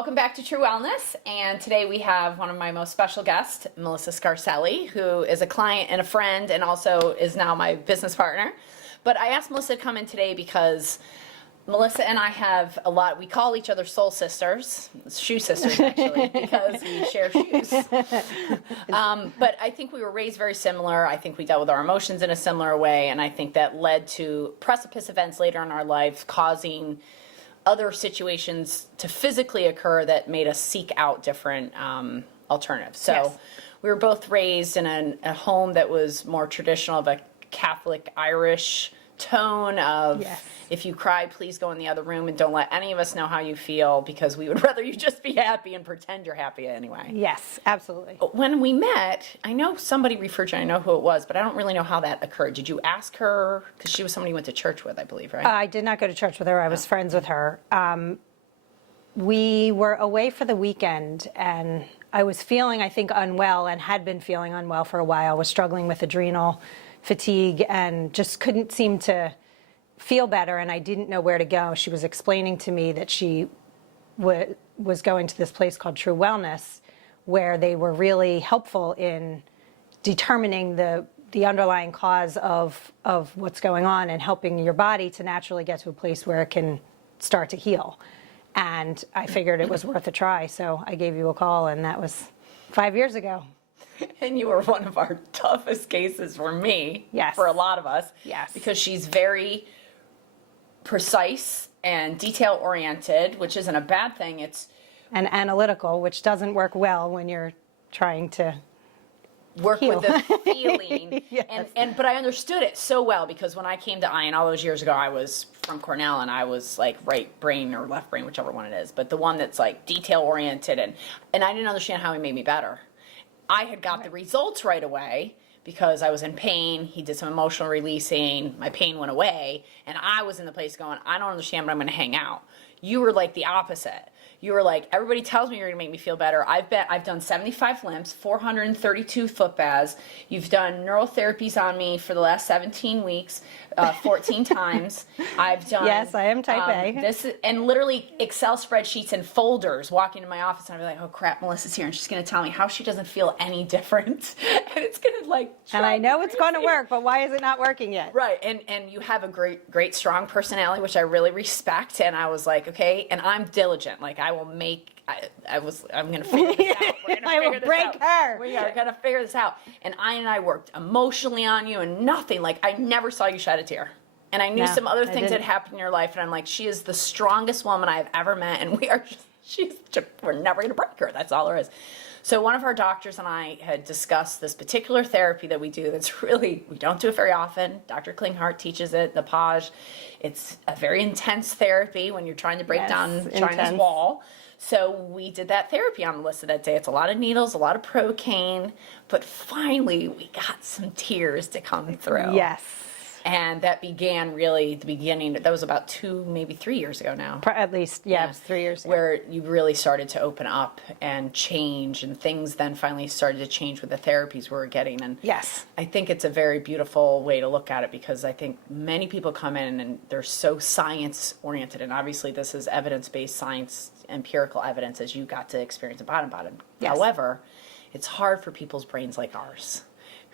Welcome back to True Wellness, and today we have one of my most special guests, Melissa Scarcelli, who is a client and a friend and also is now my business partner. But I asked Melissa to come in today because Melissa and I have a lot, we call each other soul sisters, shoe sisters actually, because we share shoes. But I think we were raised very similar. I think we dealt with our emotions in a similar way, and I think that led to precipice events later in our life causing other situations to physically occur that made us seek out different alternatives. So yes. We were both raised in a home that was more traditional, of a Catholic Irish tone of yes. If you cry, please go in the other room and don't let any of us know how you feel, because we would rather you just be happy and pretend you're happy anyway. Yes, absolutely. When we met, I know somebody referred to, I know who it was, but I don't really know how that occurred. Did you ask her? Because she was somebody you went to church with, I believe, right? I did not go to church with her. I was friends with her. We were away for the weekend, and I was feeling, I think, unwell, and had been feeling unwell for a while. Was struggling with adrenal fatigue and just couldn't seem to feel better, and I didn't know where to go. She was explaining to me that she was going to this place called True Wellness, where they were really helpful in determining the underlying cause of what's going on and helping your body to naturally get to a place where it can start to heal. And I figured it was worth a try, so I gave you a call, and that was 5 years ago. And you were one of our toughest cases for me, yes. For a lot of us, yes. Because she's very precise and detail-oriented, which isn't a bad thing. It's and analytical, which doesn't work well when you're trying to work heal. With the feeling. Yes. But I understood it so well, because when I came to Ian all those years ago, I was from Cornell, and I was like right brain or left brain, whichever one it is, but the one that's like detail-oriented, and I didn't understand how he made me better. I had got the results right away because I was in pain. He did some emotional releasing. My pain went away. And I was in the place going, I don't understand, but I'm going to hang out. You were like the opposite. You were like, everybody tells me you're going to make me feel better. I've done 75 limps, 432 foot baths. You've done neural therapies on me for the last 17 weeks, 14 times. I've done. Yes, I am type A. And literally Excel spreadsheets and folders, walking to my office, and I'd be like, oh crap, Melissa's here, and she's going to tell me how she doesn't feel any different. And it's going to like. And I know it's going to work, but why is it not working yet? Right. And you have a great, strong personality, which I really respect. And I was like, okay, and I'm diligent. Like, I will make, I'm going to figure this out. We're gonna I will break her. We are going to figure this out. And I worked emotionally on you, and nothing. Like, I never saw you shed a tear. And I knew some other things that happened in your life. And I'm like, she is the strongest woman I've ever met. And we're never going to break her. That's all there is. So one of our doctors and I had discussed this particular therapy that we do that's really, we don't do it very often. Dr. Klinghardt teaches it, the PAJ. It's a very intense therapy when you're trying to break down China's wall. So we did that therapy on Melissa that day. It's a lot of needles, a lot of procaine, but finally we got some tears to come through. Yes. And that began really the beginning. That was about 2, maybe 3 years ago now. At least, yeah, it was 3 years ago. Where you really started to open up and change, and things then finally started to change with the therapies we were getting. And yes, I think it's a very beautiful way to look at it, because I think many people come in and they're so science-oriented. And obviously this is evidence-based science, empirical evidence, as you got to experience at baden-baden. Yes. However, it's hard for people's brains like ours,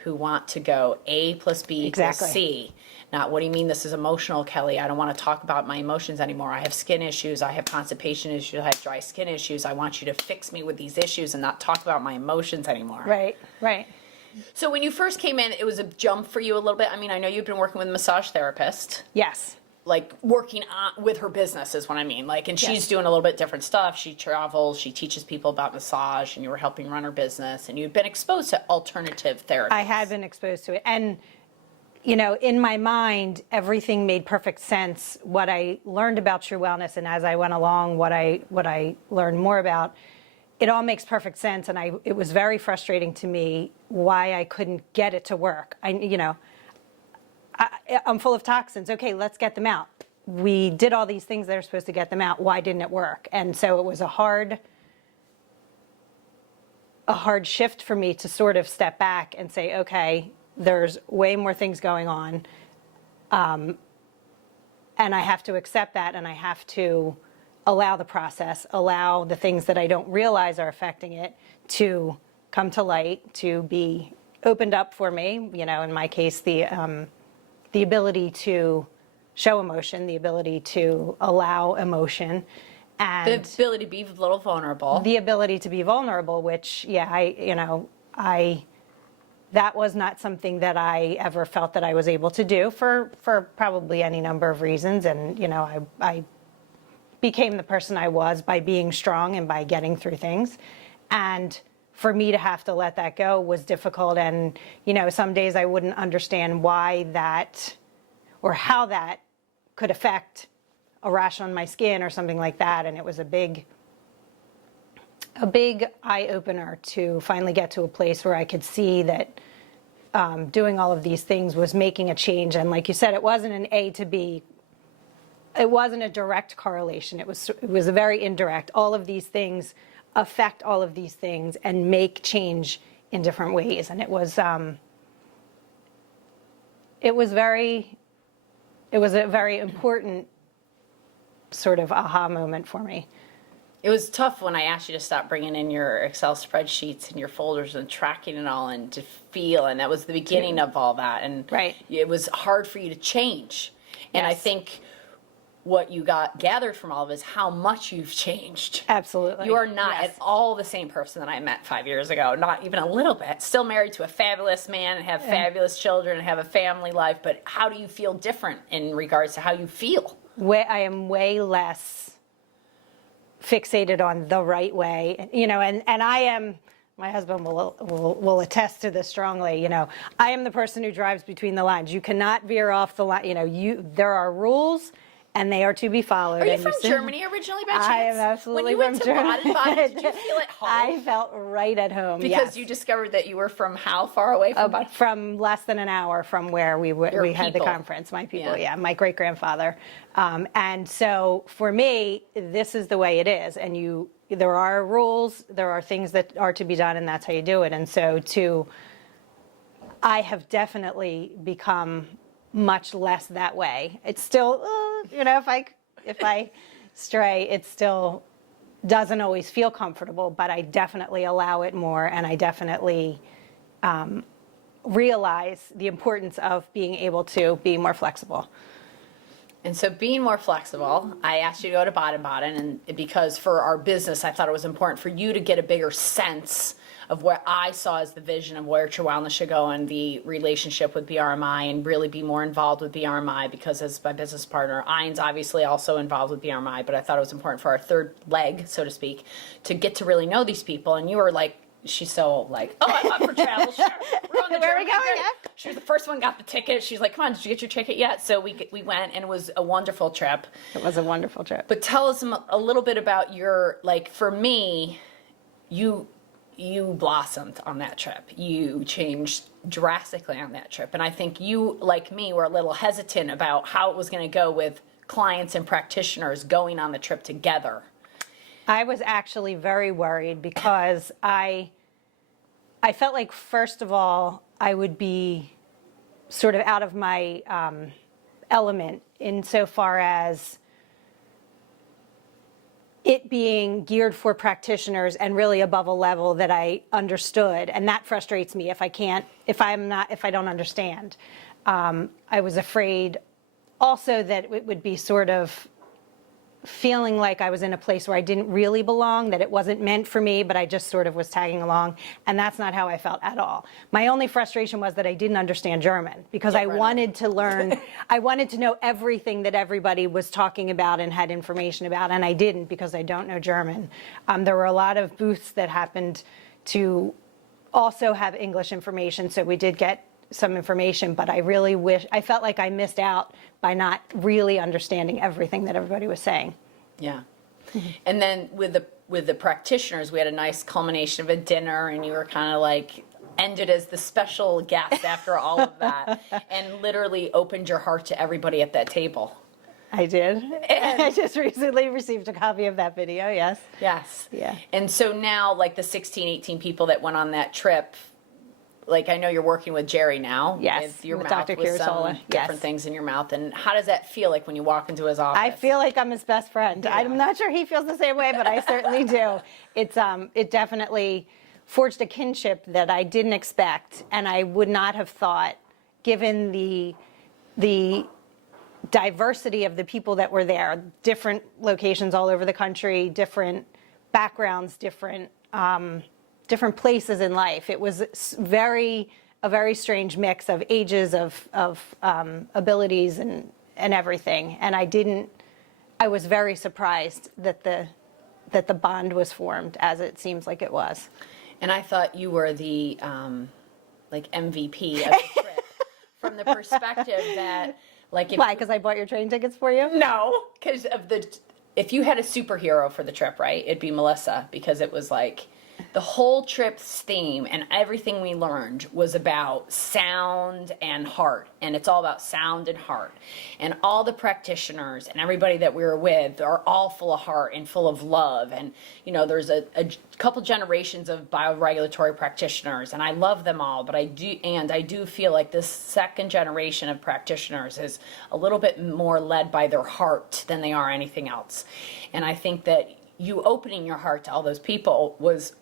who want to go A plus B equals C. Not, what do you mean this is emotional, Kelly? I don't want to talk about my emotions anymore. I have skin issues. I have constipation issues. I have dry skin issues. I want you to fix me with these issues and not talk about my emotions anymore. Right, right. So when you first came in, it was a jump for you a little bit. I mean, I know you've been working with a massage therapist. Yes. Like working with her business is what I mean. Like, and she's doing a little bit different stuff. She travels, she teaches people about massage, and you were helping run her business, and you've been exposed to alternative therapy. I had been exposed to it. And, you know, in my mind, everything made perfect sense. What I learned about True Wellness, and as I went along, what I learned more about, it all makes perfect sense. And it was very frustrating to me why I couldn't get it to work. I'm full of toxins. Okay, let's get them out. We did all these things that are supposed to get them out. Why didn't it work? And so it was a hard shift for me to sort of step back and say, okay, there's way more things going on. And I have to accept that, and I have to allow the process, allow the things that I don't realize are affecting it to come to light, to be opened up for me. In my case, the ability to show emotion, the ability to allow emotion, and The ability to be a little vulnerable. the ability to be vulnerable, which, that was not something that I ever felt that I was able to do for probably any number of reasons. And, I became the person I was by being strong and by getting through things. And for me to have to let that go was difficult. And, some days I wouldn't understand why that or how that could affect a rash on my skin or something like that. And it was a big eye-opener to finally get to a place where I could see that doing all of these things was making a change. And like you said, it wasn't an A to B. It wasn't a direct correlation. It was a very indirect. All of these things affect all of these things and make change in different ways. And it was a very important sort of aha moment for me. It was tough when I asked you to stop bringing in your Excel spreadsheets and your folders and tracking it all and to feel, and that was the beginning of all that. And Right. it was hard for you to change. And I Yes. think what you gathered from all of it is how much you've changed. Absolutely. You are not Yes. at all the same person that I met 5 years ago, not even a little bit. Still married to a fabulous man and have fabulous children and have a family life, but how do you feel different in regards to how you feel? I am way less fixated on the right way, and I am. My husband will attest to this strongly. I am the person who drives between the lines. You cannot veer off the line. There are rules, and they are to be followed. Are you and from see- Germany originally, by chance? I am absolutely When you went from to Germany. Baden-Baden, did you feel at home? I felt right at home. Because yes. you discovered that you were from how far away from Baden? From less than an hour from where we had the people. conference. My people, Yeah. my great grandfather, and so for me, this is the way it is. And there are rules, there are things that are to be done, and that's how you do it. And so I have definitely become much less that way. It's still, if I stray, it still doesn't always feel comfortable, but I definitely allow it more, and I definitely realize the importance of being able to be more flexible. And so being more flexible, I asked you to go to Baden-Baden, and because for our business, I thought it was important for you to get a bigger sense of what I saw as the vision of where True Wellness should go and the relationship with BRMI, and really be more involved with BRMI, because as my business partner, Ian's obviously also involved with BRMI, but I thought it was important for our third leg, so to speak, to get to really know these people. And you were like, she's so like, oh, I'm up for travel. Sure. We're on the Where are we German going? trip. Yeah. She was the first one, got the ticket. She's like, come on, did you get your ticket yet? So we went, and it was a wonderful trip. It was a wonderful trip. But tell us a little bit about your, like, for me, you blossomed on that trip. You changed drastically on that trip. And I think you, like me, were a little hesitant about how it was going to go with clients and practitioners going on the trip together. I was actually very worried because I felt like, first of all, I would be sort of out of my element insofar as it being geared for practitioners and really above a level that I understood. And that frustrates me if I don't understand. I was afraid also that it would be sort of feeling like I was in a place where I didn't really belong, that it wasn't meant for me, but I just sort of was tagging along. And that's not how I felt at all. My only frustration was that I didn't understand German, because I wanted to learn, I wanted to know everything that everybody was talking about and had information about, and I didn't, because I don't know German. There were a lot of booths that happened to also have English information, so we did get some information, but I felt like I missed out by not really understanding everything that everybody was saying. Yeah. And then with the practitioners, we had a nice culmination of a dinner, and you were kind of like ended as the special guest after all of that, and literally opened your heart to everybody at that table. I did. And I just recently received a copy of that video, yes. Yes. Yeah. And so now, like the 16, 18 people that went on that trip, like I know you're working with Jerry now. Yes, with your with mouth, Dr. with some Kirasola, different yes. things in your mouth. And how does that feel like when you walk into his office? I feel like I'm his best friend. Yeah. I'm not sure he feels the same way, but I certainly do. It definitely forged a kinship that I didn't expect, and I would not have thought, given the diversity of the people that were there, different locations all over the country, different backgrounds, different places in life. It was a very strange mix of ages, of abilities, and everything. And I was very surprised that the bond was formed, as it seems like it was. And I thought you were the like MVP of the trip from the perspective that like Why? Because I bought your train tickets for you? no, because of if you had a superhero for the trip, right? It'd be Melissa, because it was like the whole trip's theme and everything we learned was about sound and heart. And it's all about sound and heart. And all the practitioners and everybody that we were with are all full of heart and full of love. And, you know, there's a couple generations of bioregulatory practitioners, and I love them all, but I do feel like this second generation of practitioners is a little bit more led by their heart than they are anything else. And I think that you opening your heart to all those people was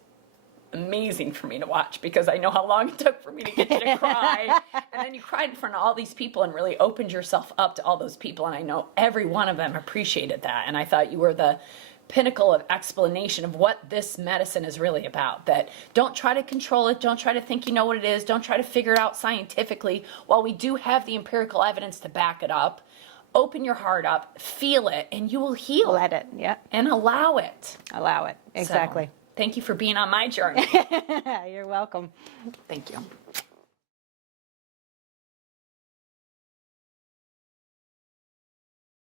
amazing for me to watch, because I know how long it took for me to get you to cry. And then you cried in front of all these people and really opened yourself up to all those people. And I know every one of them appreciated that. And I thought you were the pinnacle of explanation of what this medicine is really about. That don't try to control it. Don't try to think you know what it is. Don't try to figure it out scientifically. While we do have the empirical evidence to back it up, open your heart up, feel it, and you will heal. Let it, yeah. And allow it. Allow it, exactly. So, thank you for being on my journey. You're welcome. Thank you.